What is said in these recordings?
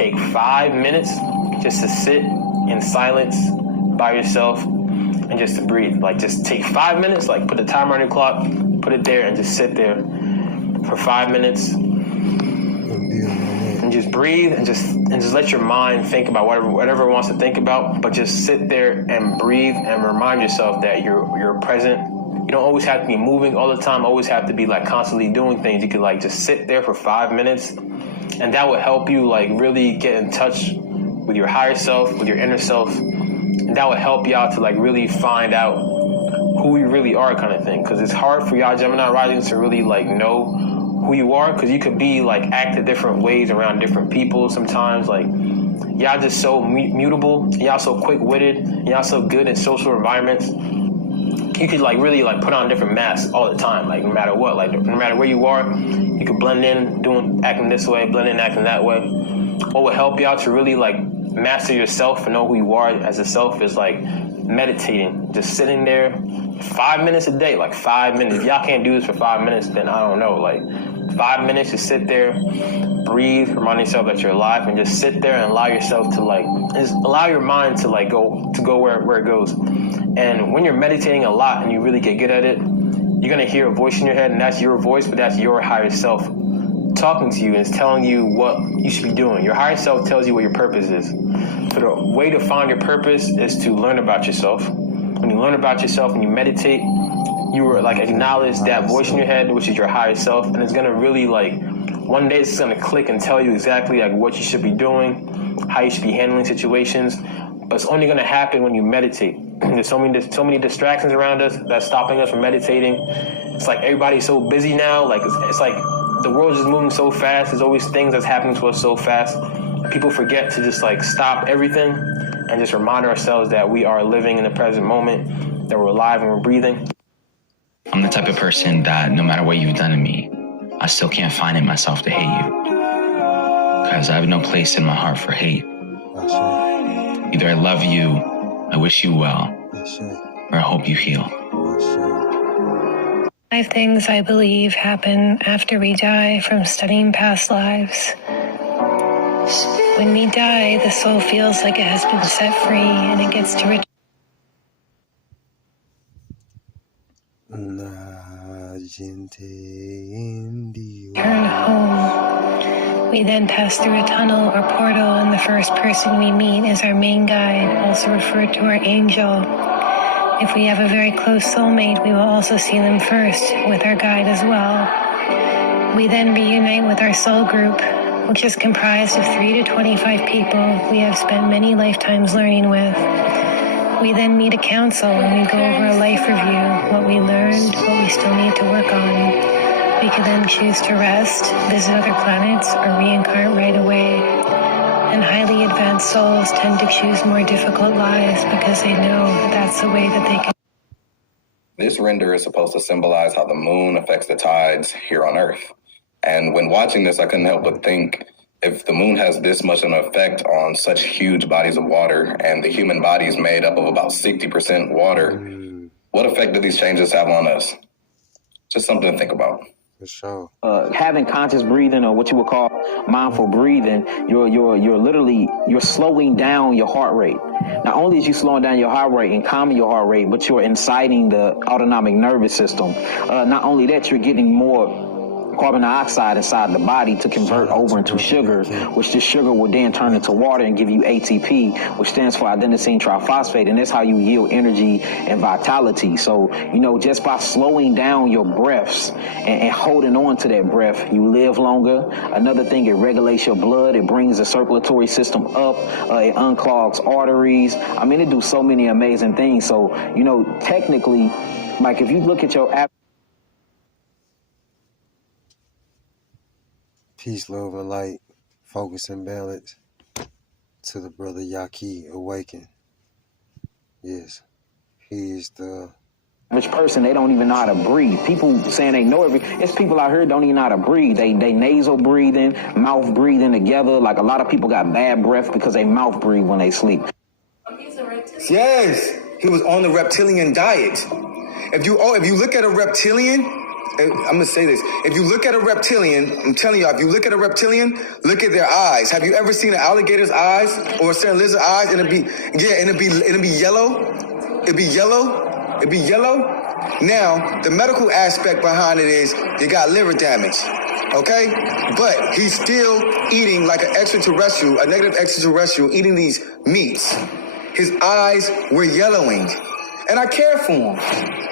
take 5 minutes just to sit in silence by yourself and just to breathe. Like, just take 5 minutes, like put the timer on your clock, put it there, and just sit there for 5 minutes. And just breathe and just let your mind think about whatever it wants to think about, but just sit there and breathe and remind yourself that you're present. You don't always have to be moving all the time, always have to be like constantly doing things. You could like just sit there for 5 minutes, and that would help you like really get in touch with your higher self, with your inner self. And that would help y'all to like really find out who you really are, kind of thing. Because it's hard for y'all Gemini risings to really like know who you are, because you could be like acting different ways around different people sometimes. Like, y'all just so mutable, y'all so quick-witted, y'all so good in social environments. You could like really like put on different masks all the time, like no matter what, like no matter where you are, you could blend in, acting this way, blend in, acting that way. What will help y'all to really like master yourself and know who you are as a self is like meditating, just sitting there 5 minutes a day, like 5 minutes. If y'all can't do this for 5 minutes, then I don't know, like 5 minutes, just sit there, breathe, remind yourself that you're alive, and just sit there and allow yourself to like, just allow your mind to like go where it goes. And when you're meditating a lot and you really get good at it, you're gonna hear a voice in your head, and that's your voice, but that's your higher self talking to you, and it's telling you what you should be doing. Your higher self tells you what your purpose is. So the way to find your purpose is to learn about yourself. When you learn about yourself and you meditate, you are like acknowledge that voice in your head, which is your higher self, and it's gonna really like, one day it's gonna click and tell you exactly like what you should be doing, how you should be handling situations. But it's only gonna happen when you meditate. There's so many distractions around us that's stopping us from meditating. It's like everybody's so busy now. Like it's like the world is just moving so fast. There's always things that's happening to us so fast. People forget to just like stop everything and just remind ourselves that we are living in the present moment, that we're alive and we're breathing. I'm the type of person that no matter what you've done to me, I still can't find in myself to hate you. Because I have no place in my heart for hate. Either I love you, I wish you well, or I hope you heal. 5 things I believe happen after we die from studying past lives. When we die, the soul feels like it has been set free and it gets to return home. We then pass through a tunnel or portal, and the first person we meet is our main guide, also referred to our angel. If we have a very close soulmate, we will also see them first with our guide as well. We then reunite with our soul group, which is comprised of 3 to 25 people we have spent many lifetimes learning with. We then meet a council and we go over a life review, what we learned, what we still need to work on. We can then choose to rest, visit other planets, or reincarnate right away. And highly advanced souls tend to choose more difficult lives because they know that's the way that they can. This render is supposed to symbolize how the moon affects the tides here on Earth. And when watching this, I couldn't help but think, if the moon has this much of an effect on such huge bodies of water, and the human body is made up of about 60% water, what effect do these changes have on us? Just something to think about. For sure. Having conscious breathing, or what you would call mindful breathing, you're slowing down your heart rate. Not only is you slowing down your heart rate and calming your heart rate, but you're inciting the autonomic nervous system. Not only that, you're getting more carbon dioxide inside the body to convert over into sugar, which this sugar will then turn into water and give you ATP, which stands for adenosine triphosphate, and that's how you yield energy and vitality. So, just by slowing down your breaths and holding on to that breath, you live longer. Another thing, it regulates your blood, it brings the circulatory system up, it unclogs arteries. I mean, it do so many amazing things. So, technically, like if you look at your app. Peace, love, and light, focus and balance to the brother Yaki Awaken. Yes, he is the average person. They don't even know how to breathe. People saying they know it's people out here don't even know how to breathe. They nasal breathing, mouth breathing together. Like a lot of people got bad breath because they mouth breathe when they sleep. Yes, he was on the reptilian diet. If you look at a reptilian, I'm gonna say this. If you look at a reptilian, I'm telling y'all, if you look at a reptilian, look at their eyes. Have you ever seen an alligator's eyes or a certain lizard eyes? And it'd be yellow. It'd be yellow. It'd be yellow. Now, the medical aspect behind it is you got liver damage. Okay? But he's still eating like an extraterrestrial, a negative extraterrestrial, eating these meats. His eyes were yellowing. And I care for him.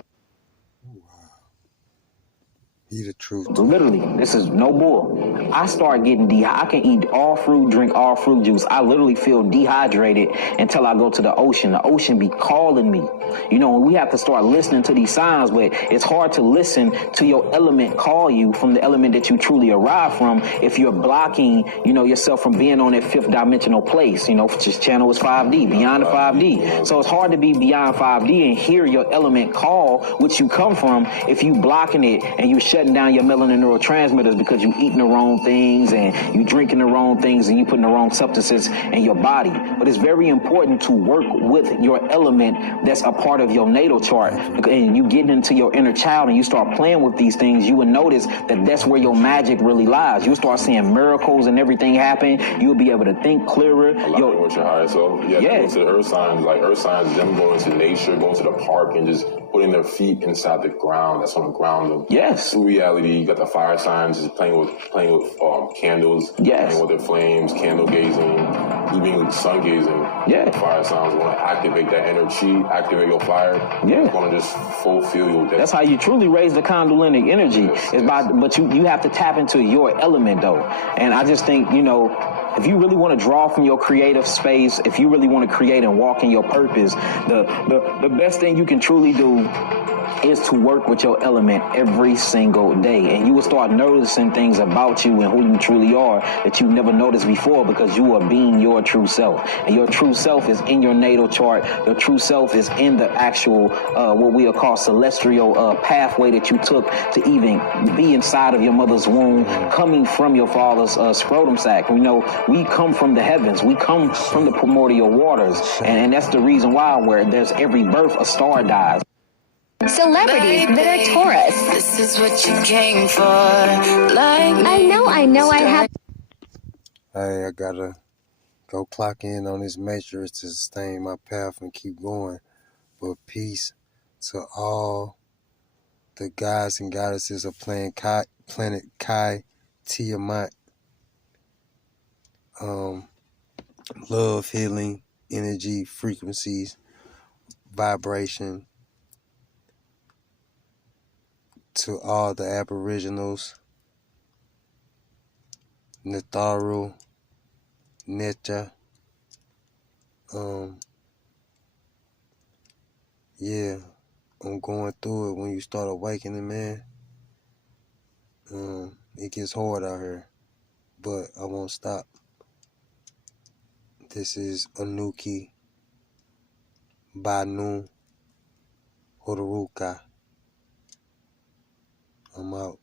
He the truth. Literally, this is no bull. I start getting dehydrated. I can eat all fruit, drink all fruit juice. I literally feel dehydrated until I go to the ocean. The ocean be calling me. You know, we have to start listening to these signs, but it's hard to listen to your element call you from the element that you truly arrive from if you're blocking, you know, yourself from being on that fifth dimensional place, you know, which is channel is 5D, beyond the 5D. So it's hard to be beyond 5D and hear your element call, which you come from, if you blocking it and you shutting down your melanin neurotransmitters because you eating the wrong things and you drinking the wrong things and you putting the wrong substances in your body. But it's very important to work with your element that's a part of your natal chart. And you get into your inner child and you start playing with these things, you will notice that that's where your magic really lies. You'll start seeing miracles and everything happen. You'll be able to think clearer. Aligning with your higher self. Yeah, go to the earth signs. Like earth signs, them going to nature, going to the park and just putting their feet inside the ground. That's going to ground them. Yes. Through reality, you got the fire signs, just playing with candles. Yes. Playing with their flames, candle gazing, even sun gazing. Yeah. The fire signs want to activate that energy, activate your fire. Yeah. It's going to just fulfill your destiny. That's how you truly raise the Kundalini energy. Yes. But you have to tap into your element though. And I just think, you know, if you really want to draw from your creative space, if you really want to create and walk in your purpose, the best thing you can truly do is to work with your element every single day. And you will start noticing things about you and who you truly are that you never noticed before because you are being your true self. And your true self is in your natal chart. Your true self is in the actual, what we'll call celestial pathway that you took to even be inside of your mother's womb, coming from your father's scrotum sac. You know, we come from the heavens. We come from the primordial waters. And that's the reason why where there's every birth, a star dies. Celebrities that are Taurus. This is what you came for. Like I know, I have. Hey, I gotta go clock in on this matrix to sustain my path and keep going. But peace to all the gods and goddesses of planet Kai, Tiamat. Love, healing, energy, frequencies, vibration. To all the aboriginals, Natharu, Netja, yeah, I'm going through it. When you start awakening, man, it gets hard out here, but I won't stop. This is Anuki, Banu, Horuka. I'm out.